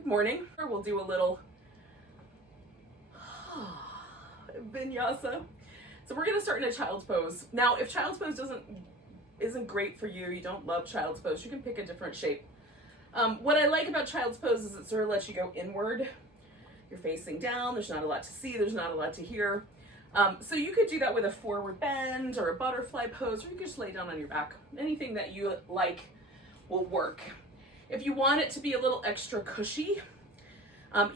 Good morning. We'll do a little Vinyasa. So we're gonna start in a child's pose. Now, if child's pose isn't great for you, you don't love child's pose, you can pick a different shape. What I like about child's pose is it sort of lets you go inward. You're facing down, there's not a lot to see, there's not a lot to hear. So you could do that with a forward bend or a butterfly pose, or you could just lay down on your back. Anything that you like will work. If you want it to be a little extra cushy,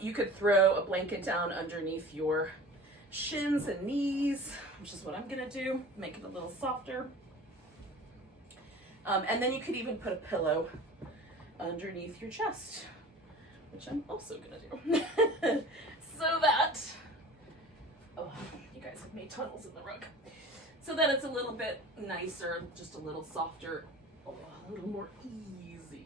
you could throw a blanket down underneath your shins and knees, which is what I'm gonna do, make it a little softer. And then you could even put a pillow underneath your chest, which I'm also gonna do. So that, oh, you guys have made tunnels in the rug. So that it's a little bit nicer, just a little softer, a little more easy.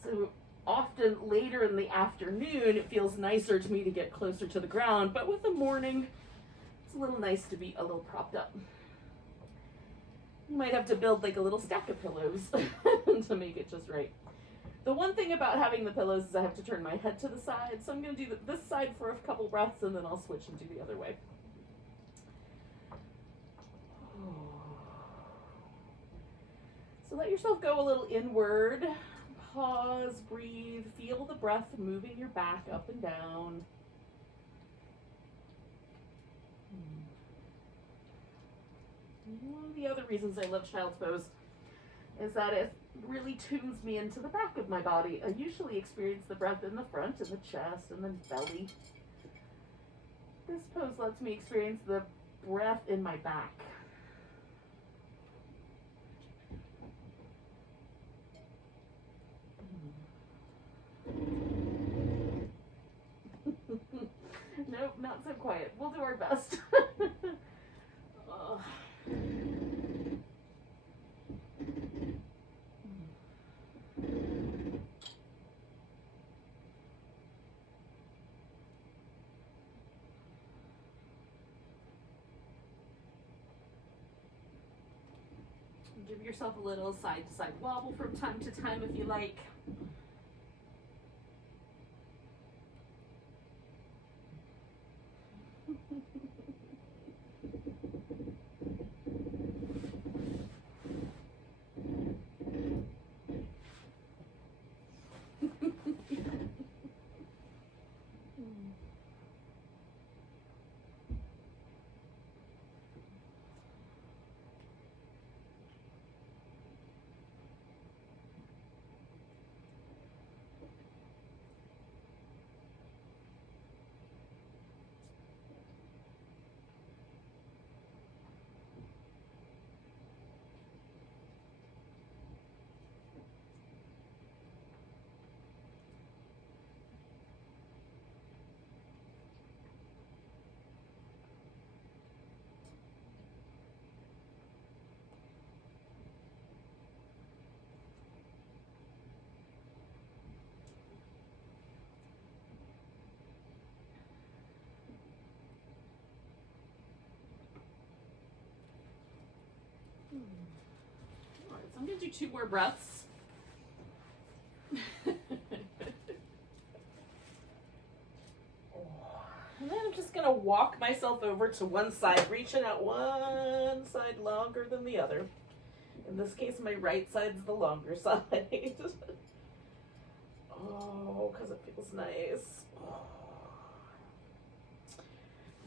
So often later in the afternoon, it feels nicer to me to get closer to the ground, but with the morning, it's a little nice to be a little propped up. You might have to build like a little stack of pillows to make it just right. The one thing about having the pillows is I have to turn my head to the side, so I'm going to do this side for a couple breaths and then I'll switch and do the other way. So let yourself go a little inward. Pause, breathe, feel the breath moving your back up and down. One of the other reasons I love child's pose is that it really tunes me into the back of my body. I usually experience the breath in the front, in the chest, and then belly. This pose lets me experience the breath in my back. Nope, not so quiet. We'll do our best. Give yourself a little side-to-side wobble from time to time if you like. All right, so I'm going to do 2 more breaths. And then I'm just going to walk myself over to one side, reaching out one side longer than the other. In this case, my right side's the longer side. Oh, because it feels nice. Oh.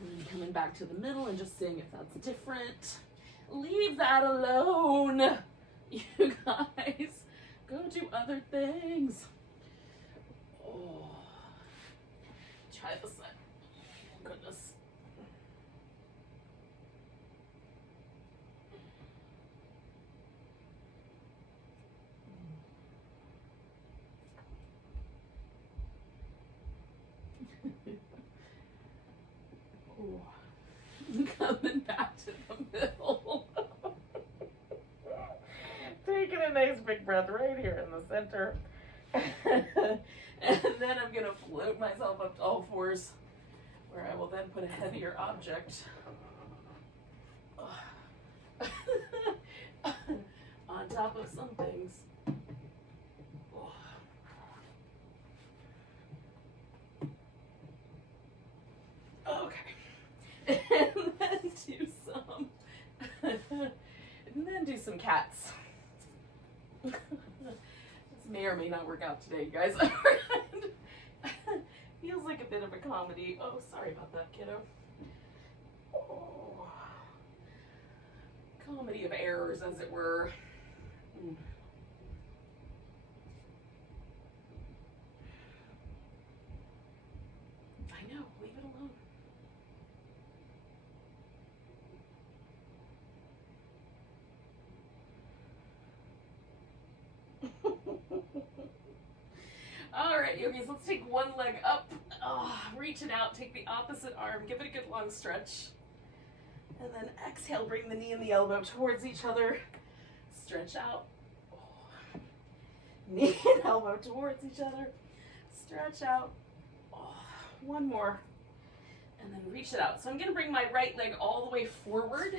And coming back to the middle and just seeing if that's different. Leave that alone, you guys. Go do other things. Oh, try this side. Goodness. Oh. Coming back to the middle. Taking a nice big breath right here in the center. And then I'm going to float myself up to all fours, where I will then put a heavier object on top of some things. some cats. This may or may not work out today, you guys. Feels like a bit of a comedy. Oh, sorry about that, kiddo. Oh. Comedy of errors, as it were. I know, leave it alone. All right, yogis, let's take one leg up. Reach it out, take the opposite arm, give it a good long stretch. And then exhale, bring the knee and the elbow towards each other. Stretch out. Knee and elbow towards each other. Stretch out. One more. And then reach it out. So I'm gonna bring my right leg all the way forward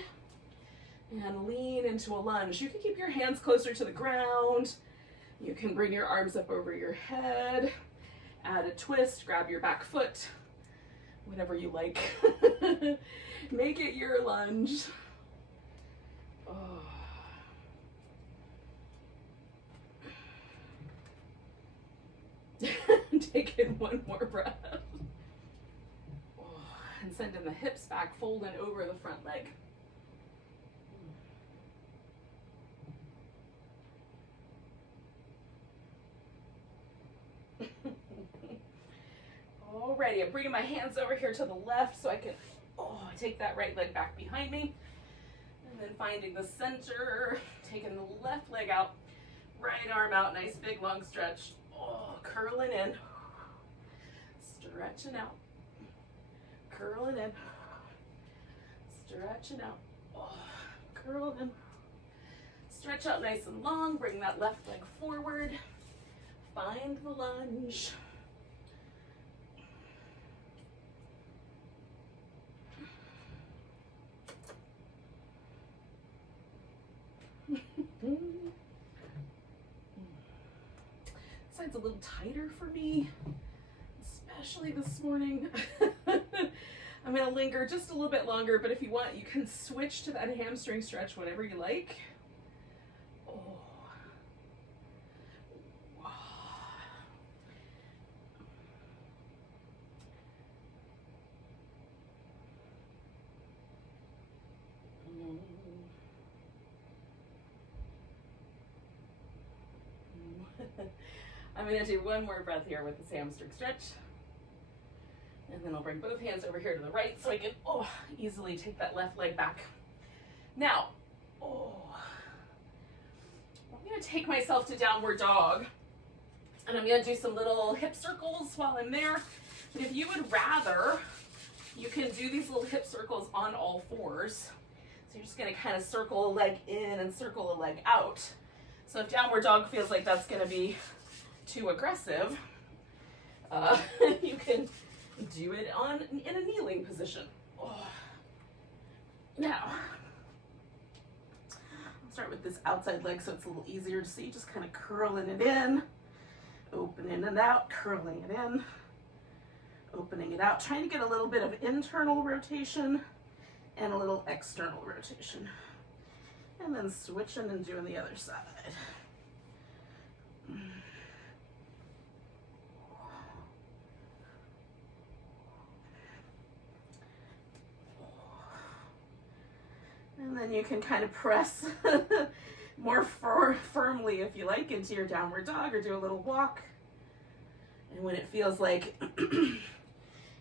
and lean into a lunge. You can keep your hands closer to the ground. You can bring your arms up over your head, add a twist, grab your back foot, whatever you like. Make it your lunge. Take in one more breath. And send in the hips back, fold in over the front leg. Alrighty, I'm bringing my hands over here to the left so I can take that right leg back behind me. And then finding the center, taking the left leg out, right arm out, nice big long stretch. Curling in, stretching out, curling in, stretching out, curl in. Stretch out nice and long, bring that left leg forward, find the lunge. Side's a little tighter for me, especially this morning. I'm gonna linger just a little bit longer, but if you want, you can switch to that hamstring stretch whenever you like. I'm going to do one more breath here with this hamstring stretch. And then I'll bring both hands over here to the right so I can easily take that left leg back. Now, I'm going to take myself to downward dog. And I'm going to do some little hip circles while I'm there. But if you would rather, you can do these little hip circles on all fours. So you're just going to kind of circle a leg in and circle a leg out. So if downward dog feels like that's going to be too aggressive, you can do it in a kneeling position. Now, I'll start with this outside leg so it's a little easier to see. Just kind of curling it in, opening it out, curling it in, opening it out, trying to get a little bit of internal rotation and a little external rotation. And then switching and doing the other side. And then you can kind of press more firmly, if you like, into your downward dog, or do a little walk. And when it feels like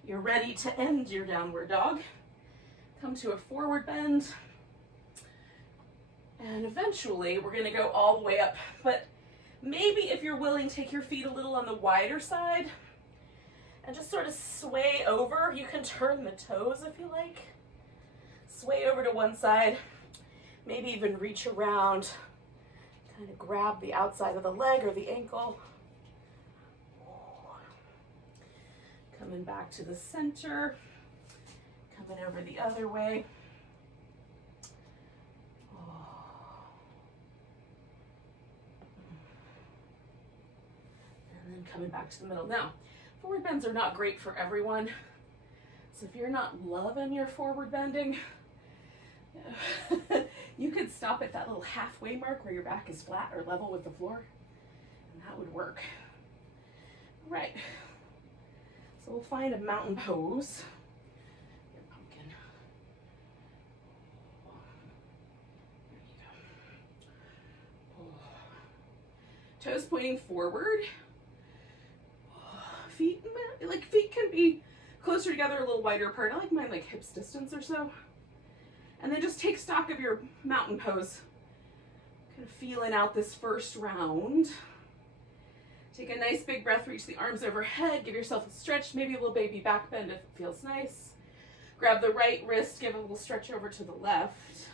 you're ready to end your downward dog, come to a forward bend. And eventually we're going to go all the way up. But maybe if you're willing, take your feet a little on the wider side and just sort of sway over. You can turn the toes if you like. Sway over to one side, maybe even reach around, kind of grab the outside of the leg or the ankle. Coming back to the center, coming over the other way. And then coming back to the middle. Now, forward bends are not great for everyone. So if you're not loving your forward bending, You could stop at that little halfway mark where your back is flat or level with the floor, and that would work. All right, so we'll find a mountain pose. Your pumpkin. There you go. Toes pointing forward. Feet can be closer together, a little wider apart. I like mine like hips distance or so. And then just take stock of your mountain pose. Kind of feeling out this first round. Take a nice big breath, reach the arms overhead, give yourself a stretch, maybe a little baby back bend if it feels nice. Grab the right wrist, give a little stretch over to the left.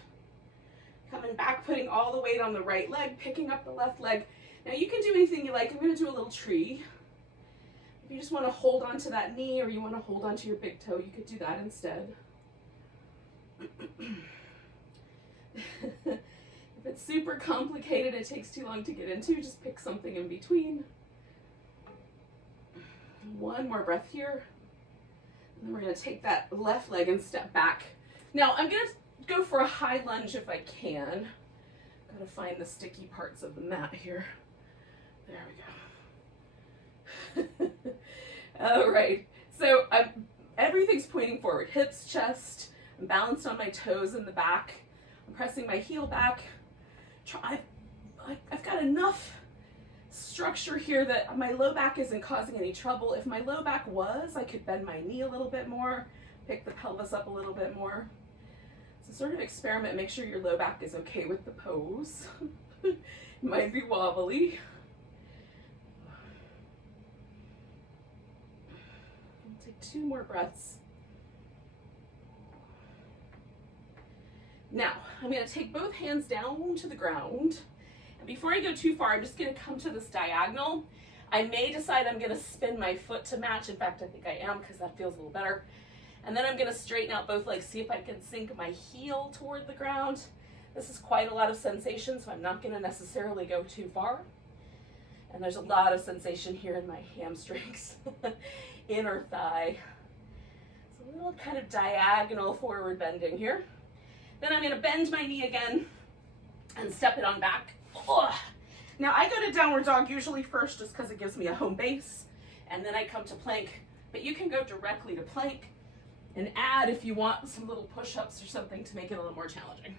Coming back, putting all the weight on the right leg, picking up the left leg. Now you can do anything you like. I'm going to do a little tree. If you just want to hold on to that knee or you want to hold on to your big toe, you could do that instead. If it's super complicated, it takes too long to get into, just pick something in between. One more breath here. And then we're going to take that left leg and step back. Now I'm going to go for a high lunge if I can. Got to find the sticky parts of the mat here. There we go. All right, so everything's pointing forward, hips, chest. I'm balanced on my toes in the back. I'm pressing my heel back. I've got enough structure here that my low back isn't causing any trouble. If my low back was, I could bend my knee a little bit more, pick the pelvis up a little bit more. So sort of experiment, make sure your low back is okay with the pose. It might be wobbly. Take 2 more breaths. Now, I'm going to take both hands down to the ground. And before I go too far, I'm just going to come to this diagonal. I may decide I'm going to spin my foot to match. In fact, I think I am because that feels a little better. And then I'm going to straighten out both legs, see if I can sink my heel toward the ground. This is quite a lot of sensation, so I'm not going to necessarily go too far. And there's a lot of sensation here in my hamstrings, inner thigh. It's a little kind of diagonal forward bending here. Then I'm going to bend my knee again and step it on back. Ugh. Now I go to downward dog usually first just because it gives me a home base, and then I come to plank. But you can go directly to plank and add, if you want, some little push-ups or something to make it a little more challenging.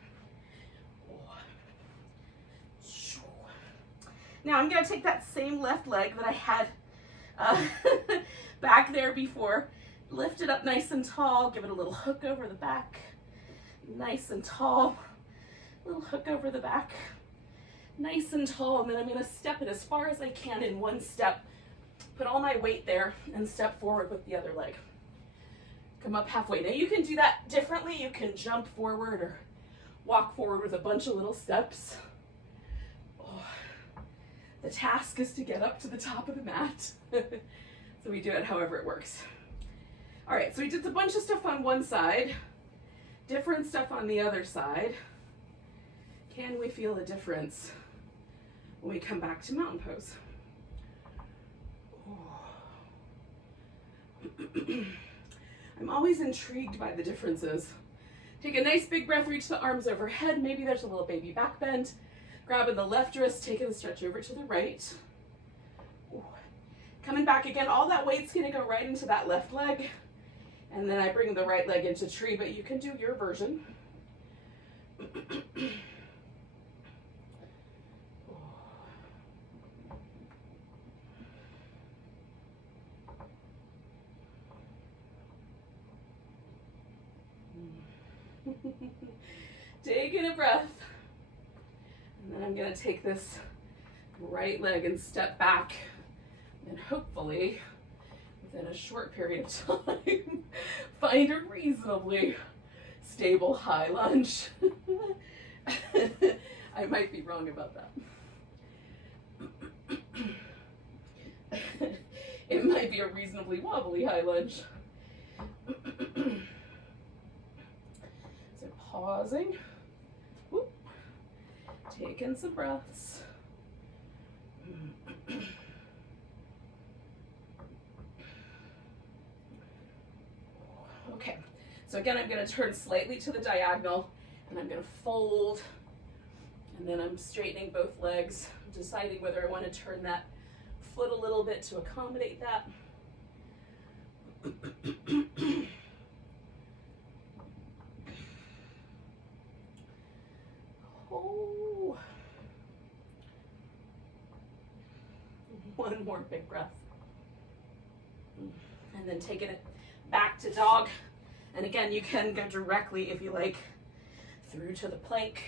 Now I'm going to take that same left leg that I had back there before, lift it up nice and tall, give it a little hook over the back, nice and tall, little hook over the back, nice and tall, and then I'm going to step it as far as I can in one step, put all my weight there, and step forward with the other leg. Come up halfway. Now you can do that differently. You can jump forward or walk forward with a bunch of little steps. The task is to get up to the top of the mat. So we do it however it works. All right, so we did a bunch of stuff on one side, different stuff on the other side. Can we feel a difference when we come back to mountain pose? I'm always intrigued by the differences. Take a nice big breath, reach the arms overhead. Maybe there's a little baby back bend. Grabbing the left wrist, taking a stretch over to the right. Ooh. Coming back again, all that weight's gonna go right into that left leg. And then I bring the right leg into tree, but you can do your version. Taking a breath. And then I'm going to take this right leg and step back, and hopefully, within a short period of time, find a reasonably stable high lunge. I might be wrong about that. It might be a reasonably wobbly high lunge. So pausing. Whoop. Taking some breaths. Okay, so again, I'm going to turn slightly to the diagonal, And I'm gonna fold, and then I'm straightening both legs, deciding whether I want to turn that foot a little bit to accommodate that. Oh. One more big breath. And then taking it back to dog. And again, you can go directly, if you like, through to the plank.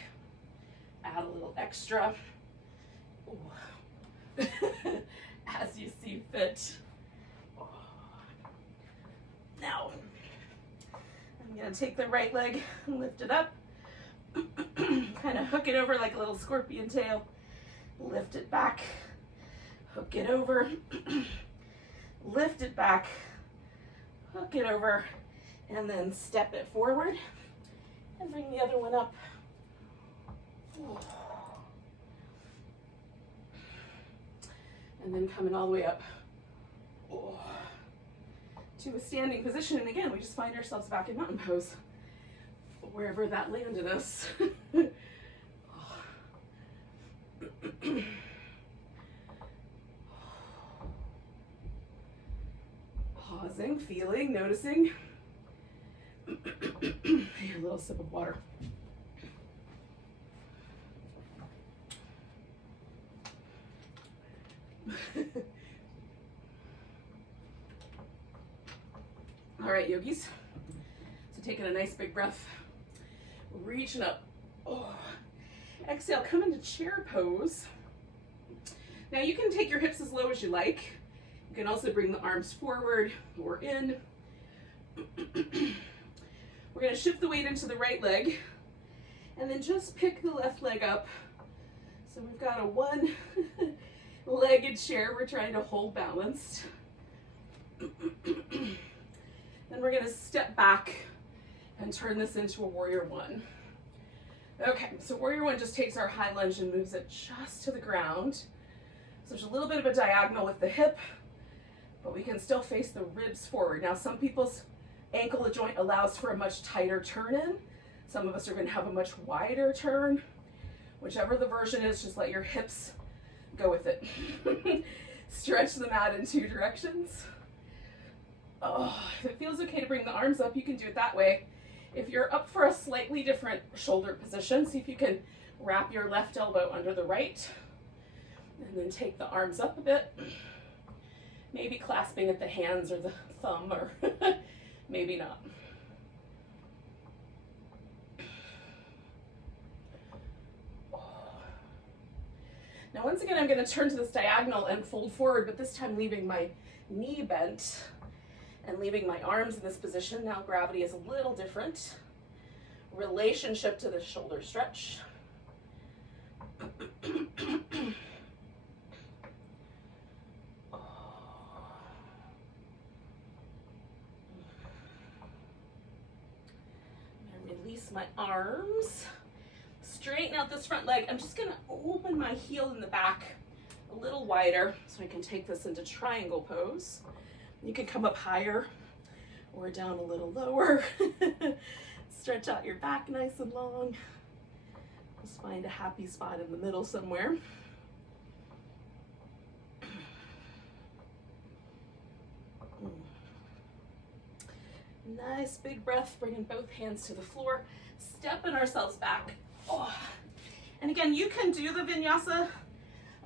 Add a little extra. As you see fit. Now, I'm gonna take the right leg and lift it up. Kind of hook it over like a little scorpion tail. Lift it back. Hook it over. Lift it back. Hook it over. And then step it forward. And bring the other one up. And then coming all the way up to a standing position. And again, we just find ourselves back in mountain pose, wherever that landed us. Pausing, feeling, noticing. A little sip of water. All right, yogis. So taking a nice big breath, reaching up. Oh. Exhale, come into chair pose. Now you can take your hips as low as you like. You can also bring the arms forward or in. We're going to shift the weight into the right leg and then just pick the left leg up. So we've got a one-legged chair we're trying to hold balanced. Then we're going to step back and turn this into a warrior one. Okay, so warrior one just takes our high lunge and moves it just to the ground. So there's a little bit of a diagonal with the hip, but we can still face the ribs forward. Now some people's ankle joint allows for a much tighter turn in. Some of us are going to have a much wider turn. Whichever the version is, just let your hips go with it. Stretch them out in two directions. Oh, if it feels okay to bring the arms up, you can do it that way. If you're up for a slightly different shoulder position, see if you can wrap your left elbow under the right and then take the arms up a bit. Maybe clasping at the hands or the thumb, or maybe not. Now once again, I'm going to turn to this diagonal and fold forward, but this time leaving my knee bent and leaving my arms in this position. Now gravity is a little different. Relationship to the shoulder stretch. Release my arms. Straighten out this front leg. I'm just going to open my heel in the back a little wider so I can take this into triangle pose. You can come up higher or down a little lower. Stretch out your back nice and long. Just find a happy spot in the middle somewhere. Nice big breath, bringing both hands to the floor, stepping ourselves back. Oh. And again, you can do the vinyasa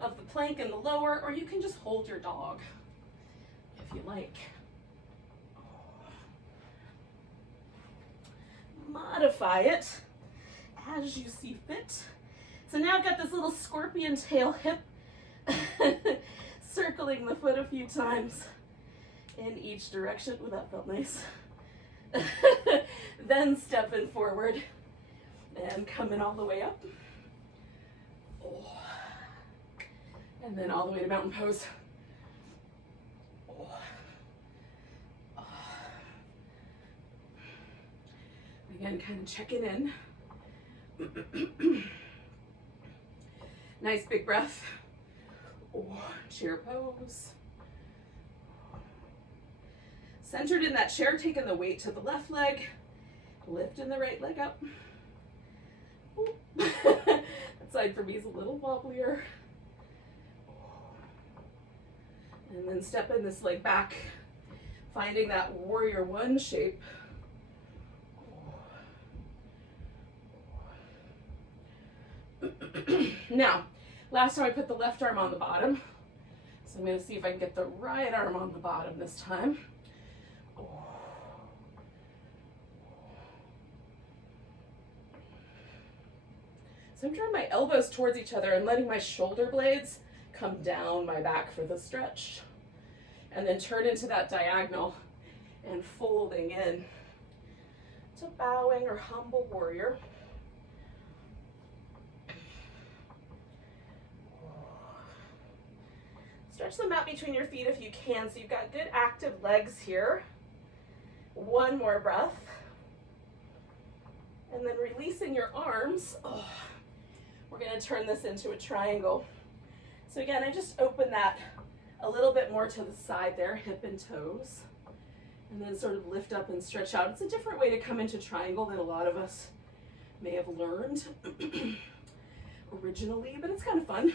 of the plank in the lower, or you can just hold your dog if you like. Modify it as you see fit. So now I've got this little scorpion tail hip circling the foot a few times in each direction. Oh, that felt nice. Then stepping forward and coming all the way up. Oh. And then all the way to mountain pose. Oh. Oh. Again, kind of checking in. Nice big breath. Oh. Chair pose. Centered in that chair, taking the weight to the left leg, lifting the right leg up. That side for me is a little wobblier. And then stepping this leg back, finding that warrior one shape. Now, last time I put the left arm on the bottom, so I'm going to see if I can get the right arm on the bottom this time. So I'm drawing my elbows towards each other and letting my shoulder blades come down my back for the stretch. And then turn into that diagonal and folding in to bowing or humble warrior. Stretch the mat between your feet if you can, so you've got good active legs here. One more breath. And then releasing your arms. Oh, we're going to turn this into a triangle. So again, I just open that a little bit more to the side there, hip and toes. And then sort of lift up and stretch out. It's a different way to come into triangle than a lot of us may have learned originally, but it's kind of fun.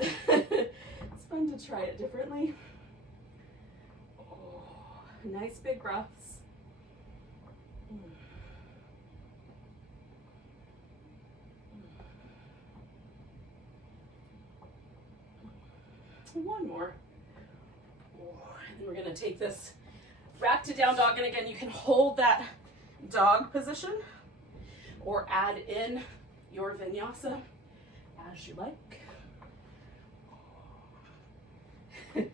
It's fun to try it differently. Oh, nice big breaths. One more. And then we're going to take this back to down dog. And again, you can hold that dog position or add in your vinyasa as you like. And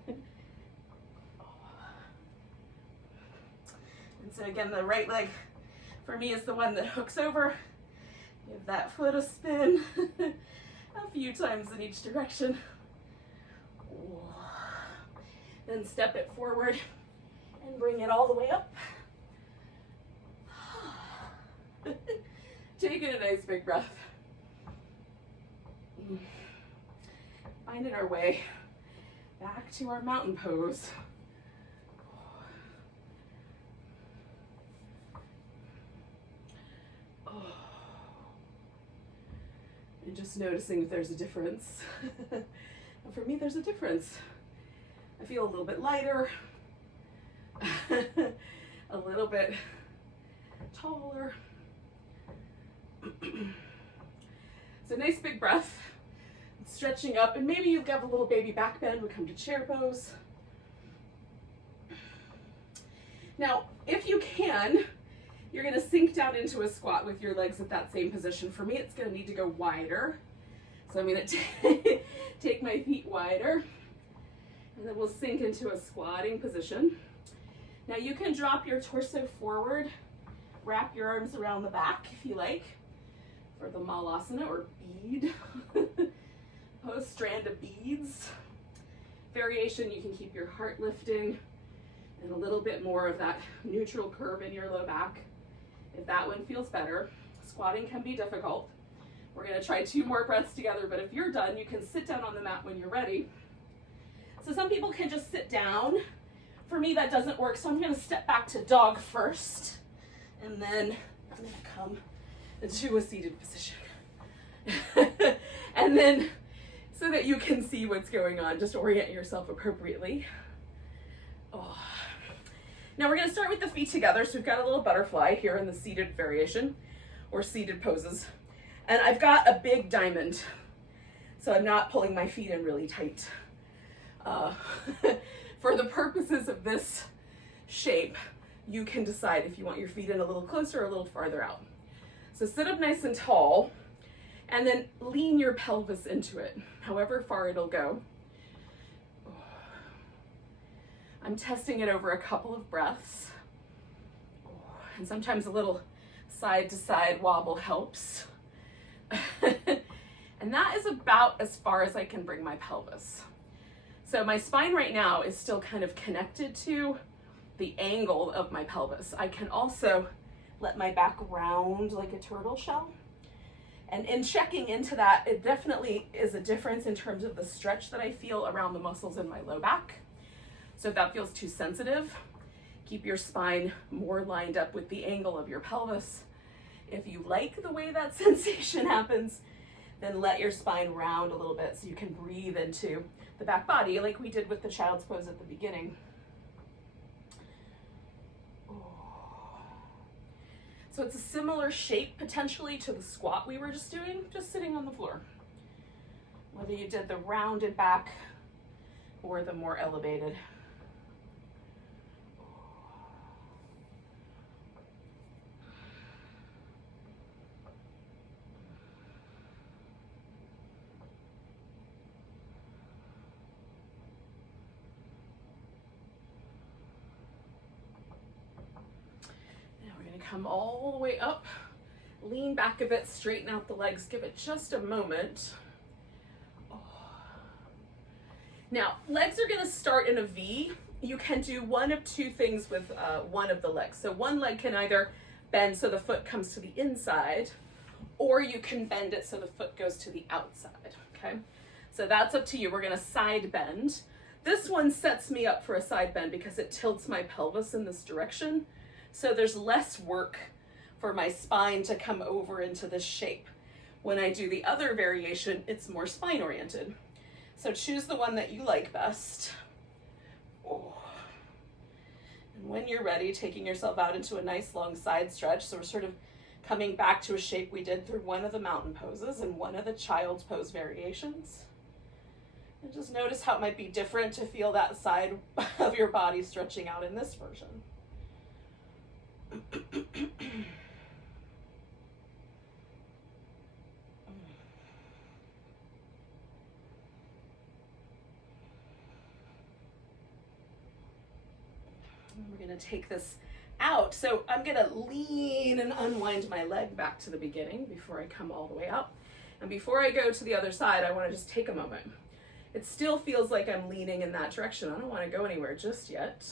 so again, the right leg for me is the one that hooks over. Give that foot a spin a few times in each direction. Then step it forward and bring it all the way up. Taking a nice big breath. Finding our way back to our mountain pose. And just noticing if there's a difference. And for me, there's a difference. I feel a little bit lighter, a little bit taller. So nice big breath, stretching up, and maybe you have a little baby back bend. We come to chair pose. Now, if you can, you're gonna sink down into a squat with your legs at that same position. For me, it's gonna need to go wider. So I'm gonna take my feet wider. And then we'll sink into a squatting position. Now you can drop your torso forward, wrap your arms around the back if you like, for the malasana or bead pose, strand of beads. Variation, you can keep your heart lifting and a little bit more of that neutral curve in your low back if that one feels better. Squatting can be difficult. We're gonna try 2 more breaths together, but if you're done, you can sit down on the mat when you're ready. So some people can just sit down. For me, that doesn't work, so I'm gonna step back to dog first, and then I'm gonna come into a seated position. And then, so that you can see what's going on, just orient yourself appropriately. Oh. Now we're gonna start with the feet together, so we've got a little butterfly here in the seated variation, or seated poses. And I've got a big diamond, so I'm not pulling my feet in really tight. For the purposes of this shape, you can decide if you want your feet in a little closer or a little farther out. So sit up nice and tall, and then lean your pelvis into it, however far it'll go. I'm testing it over a couple of breaths, and sometimes a little side to side wobble helps. And that is about as far as I can bring my pelvis. So my spine right now is still kind of connected to the angle of my pelvis. I can also let my back round like a turtle shell. And in checking into that, it definitely is a difference in terms of the stretch that I feel around the muscles in my low back. So if that feels too sensitive, keep your spine more lined up with the angle of your pelvis. If you like the way that sensation happens, then let your spine round a little bit so you can breathe into the back body like we did with the child's pose at the beginning. So it's a similar shape potentially to the squat we were just doing, just sitting on the floor. Whether you did the rounded back or the more elevated. Come all the way up, lean back a bit, straighten out the legs, give it just a moment. Oh. Now, legs are gonna start in a V. You can do one of two things with one of the legs. So one leg can either bend so the foot comes to the inside, or you can bend it so the foot goes to the outside, okay? So that's up to you. We're gonna side bend. This one sets me up for a side bend because it tilts my pelvis in this direction. So there's less work for my spine to come over into this shape. When I do the other variation, it's more spine oriented. So choose the one that you like best. Oh. And when you're ready, taking yourself out into a nice long side stretch. So we're sort of coming back to a shape we did through one of the mountain poses and one of the child's pose variations. And just notice how it might be different to feel that side of your body stretching out in this version. We're going to take this out. So I'm going to lean and unwind my leg back to the beginning before I come all the way up. And before I go to the other side, I want to just take a moment. It still feels like I'm leaning in that direction. I don't want to go anywhere just yet.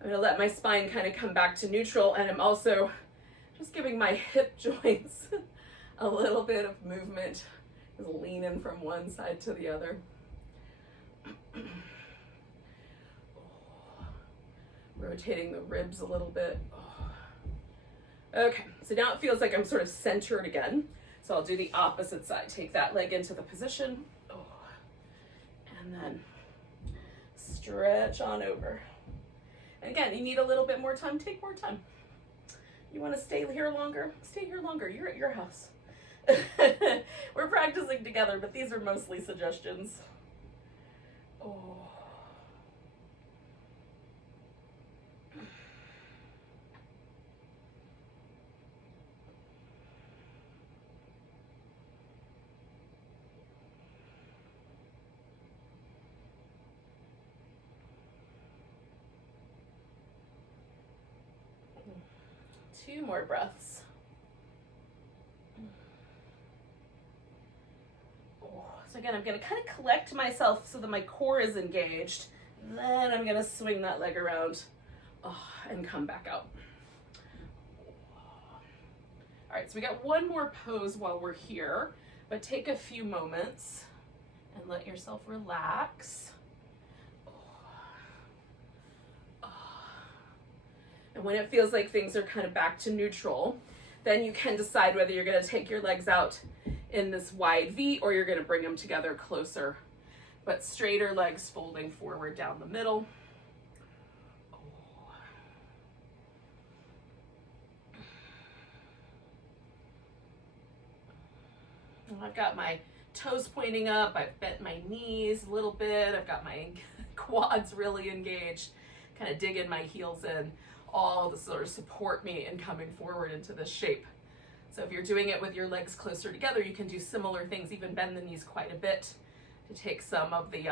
I'm going to let my spine kind of come back to neutral, and I'm also just giving my hip joints a little bit of movement, just leaning from one side to the other. Rotating the ribs a little bit. Okay, so now it feels like I'm sort of centered again. So I'll do the opposite side. Take that leg into the position. And then stretch on over. And again, you need a little bit more time, take more time. You want to stay here longer? Stay here longer. You're at your house. We're practicing together, but these are mostly suggestions. Oh. Two more breaths. So again, I'm going to kind of collect myself so that my core is engaged. Then I'm going to swing that leg around and come back out. All right, so we got one more pose while we're here, but take a few moments and let yourself relax. And when it feels like things are kind of back to neutral, then you can decide whether you're going to take your legs out in this wide V or you're going to bring them together closer, but straighter legs folding forward down the middle. I've got my toes pointing up, I've bent my knees a little bit, I've got my quads really engaged, kind of digging my heels in, all to sort of support me in coming forward into this shape. So if you're doing it with your legs closer together, you can do similar things, even bend the knees quite a bit to take some of the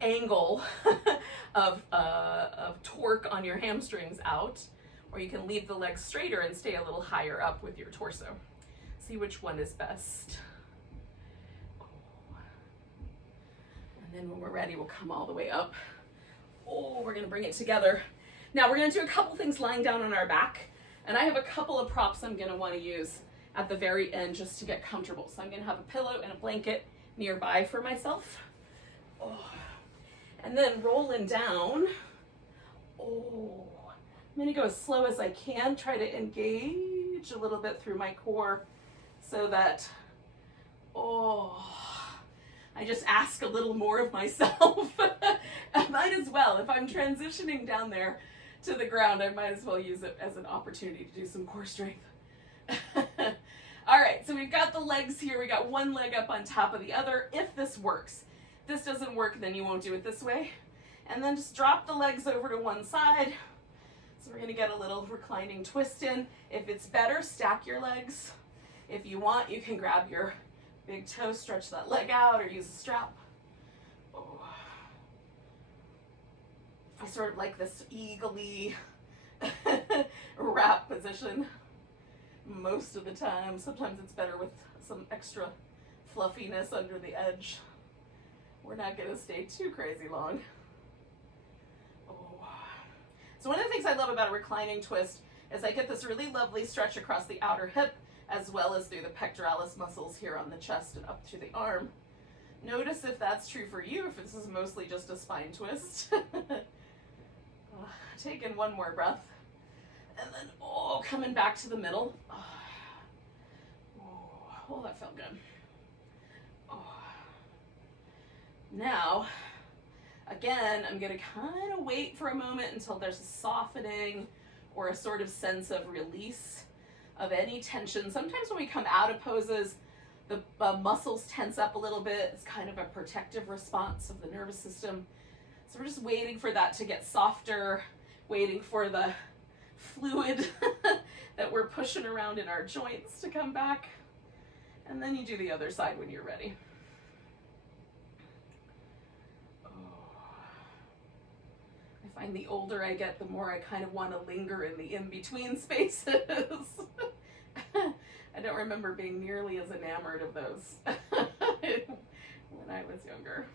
angle of torque on your hamstrings out, or you can leave the legs straighter and stay a little higher up with your torso. See which one is best. And then when we're ready, we'll come all the way up. Oh, we're gonna bring it together. Now we're gonna do a couple things lying down on our back, and I have a couple of props I'm gonna wanna use at the very end just to get comfortable. So I'm gonna have a pillow and a blanket nearby for myself. Oh. And then rolling down, I'm going to go as slow as I can, try to engage a little bit through my core so that, I just ask a little more of myself. I might as well. If I'm transitioning down there to the ground, I might as well use it as an opportunity to do some core strength. All right, so we've got the legs here. We got one leg up on top of the other. If this works, if this doesn't work, then you won't do it this way. And then just drop the legs over to one side. So we're gonna get a little reclining twist in. If it's better, stack your legs. If you want, you can grab your big toe, stretch that leg out, or use a strap. Oh. I sort of like this eagle-y wrap position most of the time. Sometimes it's better with some extra fluffiness under the edge. We're not gonna stay too crazy long. So one of the things I love about a reclining twist is I get this really lovely stretch across the outer hip as well as through the pectoralis muscles here on the chest and up to the arm. Notice if that's true for you, if this is mostly just a spine twist. Take in one more breath. And then, coming back to the middle. Oh, that felt good. Now, again, I'm going to kind of wait for a moment until there's a softening or a sort of sense of release of any tension. Sometimes when we come out of poses, the muscles tense up a little bit. It's kind of a protective response of the nervous system. So we're just waiting for that to get softer, waiting for the fluid that we're pushing around in our joints to come back. And then you do the other side when you're ready. I find the older I get, the more I kind of want to linger in the in-between spaces. I don't remember being nearly as enamored of those when I was younger.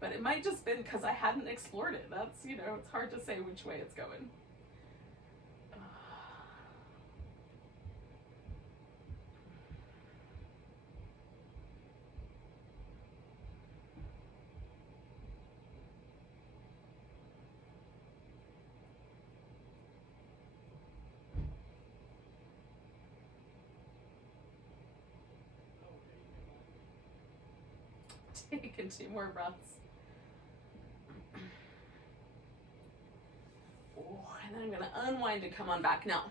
But it might just been because I hadn't explored it. That's, it's hard to say which way it's going. Taking 2 more breaths. And then I'm going to unwind and come on back. Now,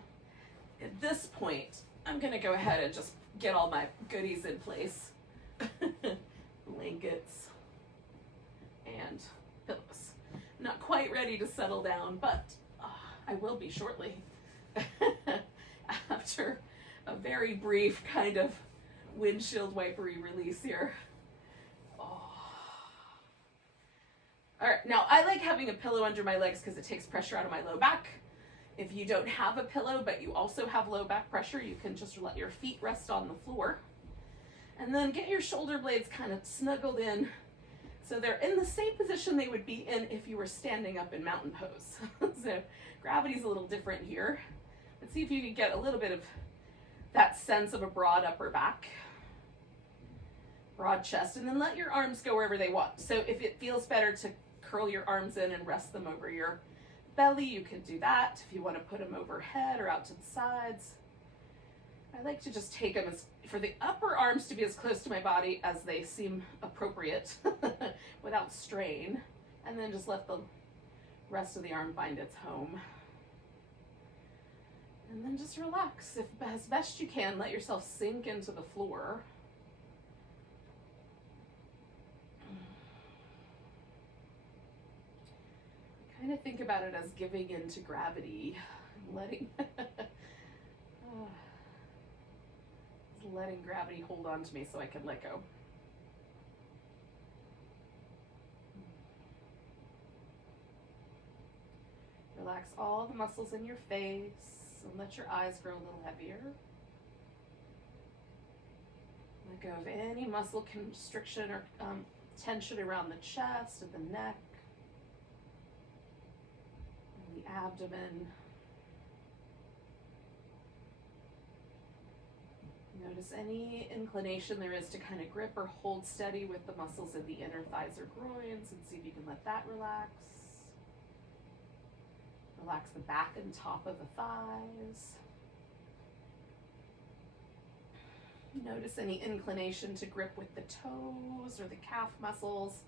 at this point, I'm going to go ahead and just get all my goodies in place. Blankets and pillows. I'm not quite ready to settle down, but I will be shortly. After a very brief kind of windshield wipery release here. All right, now I like having a pillow under my legs because it takes pressure out of my low back. If you don't have a pillow, but you also have low back pressure, you can just let your feet rest on the floor. And then get your shoulder blades kind of snuggled in so they're in the same position they would be in if you were standing up in mountain pose. So gravity's a little different here. Let's see if you can get a little bit of that sense of a broad upper back. Broad chest, and then let your arms go wherever they want. So if it feels better to curl your arms in and rest them over your belly, you can do that. If you want to put them overhead or out to the sides. I like to just take them for the upper arms to be as close to my body as they seem appropriate without strain, and then just let the rest of the arm find its home. And then just relax. As best you can, let yourself sink into the floor. Kind of think about it as giving in to gravity, letting letting gravity hold on to me so I can let go. Relax all the muscles in your face and let your eyes grow a little heavier. Let go of any muscle constriction or tension around the chest and the neck. The abdomen. Notice any inclination there is to kind of grip or hold steady with the muscles in the inner thighs or groins, and see if you can let that relax. Relax the back and top of the thighs. Notice any inclination to grip with the toes or the calf muscles,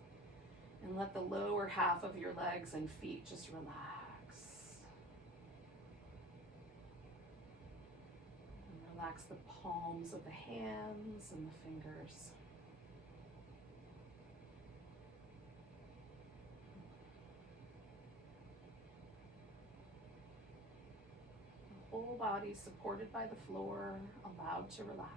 and let the lower half of your legs and feet just relax. And relax the palms of the hands and the fingers. The whole body supported by the floor, allowed to relax.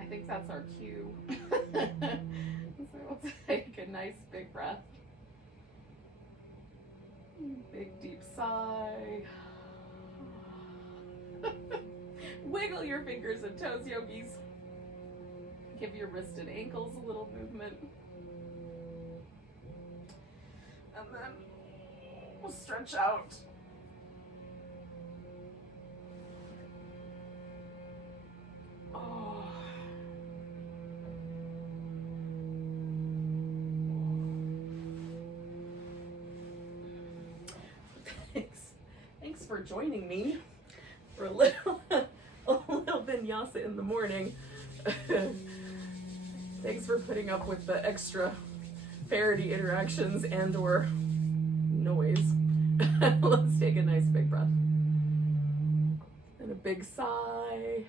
I think that's our cue. So we'll take a nice big breath. Big deep sigh. Wiggle your fingers and toes, yogis. Give your wrist and ankles a little movement. And then we'll stretch out. Oh. Thanks for joining me for a little vinyasa in the morning. Thanks for putting up with the extra Faraday interactions and or noise. Let's take a nice big breath. And a big sigh.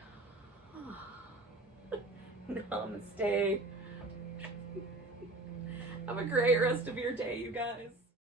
Namaste. Have a great rest of your day, you guys.